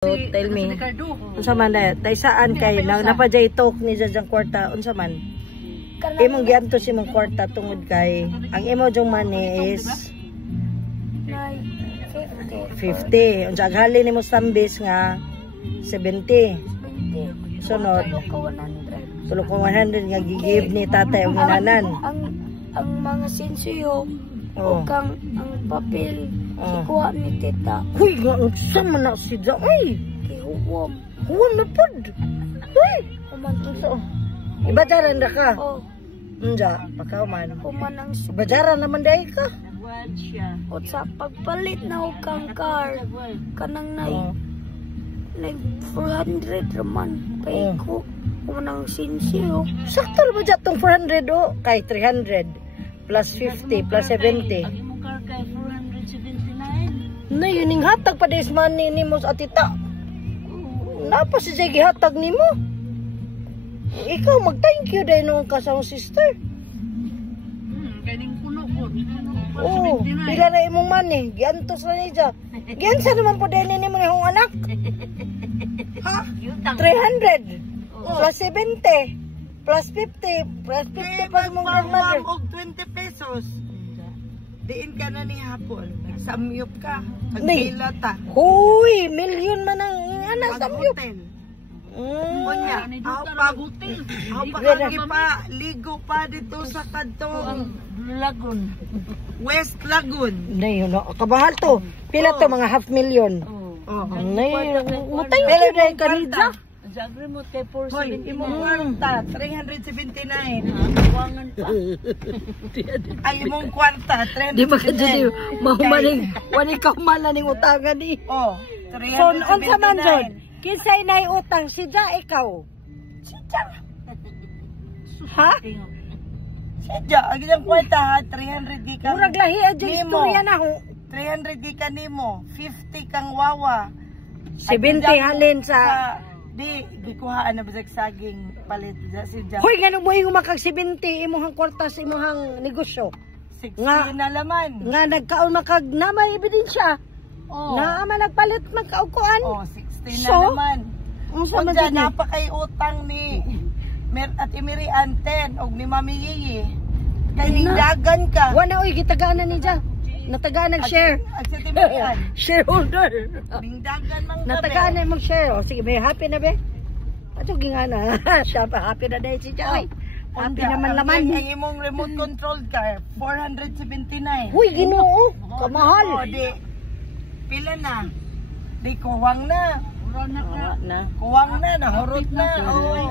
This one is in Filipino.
So, tell me, unsa man na, tay saan kay napadjay talk ni Jajang kwarta, unsa man? Imong gianto si mong kwarta tungod kay ang imo jong money is 50. Unsa gali nimo sambis nga 70. Sunod. Tulo ko 100 nga gigive ni tatay ang inanan. Ang mga sensuyo o kang ang papel ikuha ni tita. Huy, nga unsa man na si Ja? Ay, Kihuwam. huwag na pod. Huy, Kumantuso. ibajaran na ka. Oh, Unja, pakaw man. kumanang Ibajaran naman dahil ka. o sa pagpalit na o kang car kanang nag 400 raman kay ko kumanang sensuyo. Sakto na ba dyan itong 400 o? Kay 300 plus 50 plus 70. Na yun yung hatag pa des money ni mo sa tita. Napa si Jay gihatag ni mo. Ikaw mag-thank you dahil nung kasang sister. Galing puno po. Oo, pila na imong money. Giantos na ni Ja. Giansa naman po dahil ni mo yung anak. Ha? 300 plus 70 plus 50 plus 50 pa mong grandmother. Og 20 pesos. Diin ka na ni hapon. Nagsamyup ka. Nagpila ta. Huy, million man ang anak samyup. Kunya, aw pa ligo pa dito sa kadtong Lagun. West Lagoon. Nay, no, kabahal to. Pila to mga half million. Nay, utay pila dahil kanida. Jagre mo kay Hoy, 479. imong kwarta 379. Buwangan pa. Ay imong kwarta Di ba ka dyan 379. mahumaling, wani ka humalang utangan ni. Oh, Kung unsa man dyan, 379. kinsay na utang, si Ja ikaw. Si Ja. Ha? Si Ja, ang ilang kwarta ha, 300 di ka. Murag lahi adyo Nimo. istorya na ho. 300 di ka nimo, 50 kang wawa. 70 halin sa... Di, gikuhaan na ba sa saging palit si Ja. Hoy, ganun mo yung makag 70 imuhang kwarta sa imuhang negosyo. 60 Nga- na laman. Nga nagkaon makag na may ebidensya. Oh. Na ama nagpalit magkaukuan. Oh, 60 na So, naman. Unsa Kung man dyan, din? napakay utang ni at Imiri Anten o ni Mami Yiyi. Kay ningdagan ka. Wala oy gitagaan na ni Ja. Natagaan nag-share. At si Timirian. Shareholder. Ningdagan mang Natagaan na mag share. O sige, may happy na be. Ato gingana. Siya pa happy na dahil si Ja. Happy naman laman. Ang imong remote control car, 479. Huy, Ginoo. Kamahal. Oh, di. Pila na. Di kuwang na. Na. Kuwang na, nahurot na. Oo.